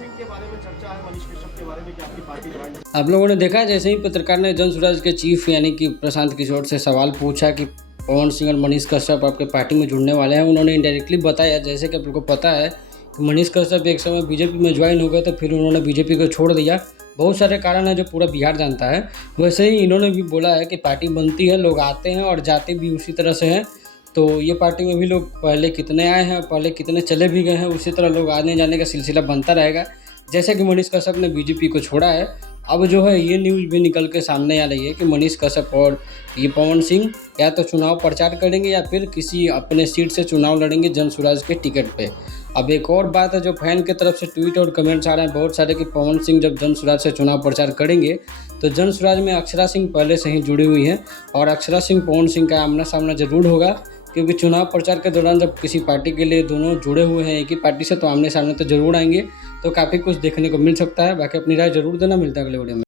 सिंह के बारे में चर्चा है, मनीष कश्यप के बारे में कि आपकी पार्टी ज्वाइन। आप लोगों ने देखा जैसे ही पत्रकार ने जन स्वराज के चीफ यानी कि प्रशांत किशोर से सवाल पूछा कि पवन सिंह और मनीष कश्यप आपके पार्टी में जुड़ने वाले हैं, उन्होंने इनडायरेक्टली बताया जैसे कि आप लोग को पता है कि मनीष कश्यप एक समय बीजेपी में ज्वाइन हो गए तो फिर उन्होंने बीजेपी को छोड़ दिया। बहुत सारे कारण हैं जो पूरा बिहार जानता है। वैसे ही इन्होंने भी बोला है कि पार्टी बनती है, लोग आते हैं और जाते भी उसी तरह से हैं। तो ये पार्टी में भी लोग पहले कितने आए हैं, पहले कितने चले भी गए हैं, उसी तरह लोग आने जाने का सिलसिला बनता रहेगा। जैसे कि मनीष कश्यप ने बीजेपी को छोड़ा है, अब जो है ये न्यूज़ भी निकल के सामने आ रही है कि मनीष कश्यप और ये पवन सिंह या तो चुनाव प्रचार करेंगे या फिर किसी अपने सीट से चुनाव लड़ेंगे जन स्वराज के टिकट पे। अब एक और बात है जो फैन की तरफ से ट्वीट और कमेंट्स आ रहे हैं बहुत सारे कि पवन सिंह जब जन स्वराज से चुनाव प्रचार करेंगे तो जन स्वराज में अक्षरा सिंह पहले से ही जुड़ी हुई हैं और अक्षरा सिंह पवन सिंह का आमना सामना जरूर होगा, क्योंकि चुनाव प्रचार के दौरान जब किसी पार्टी के लिए दोनों जुड़े हुए हैं एक ही पार्टी से तो आमने सामने तो जरूर आएंगे। तो काफ़ी कुछ देखने को मिल सकता है। बाकी अपनी राय जरूर देना। मिलता है अगले वीडियो में।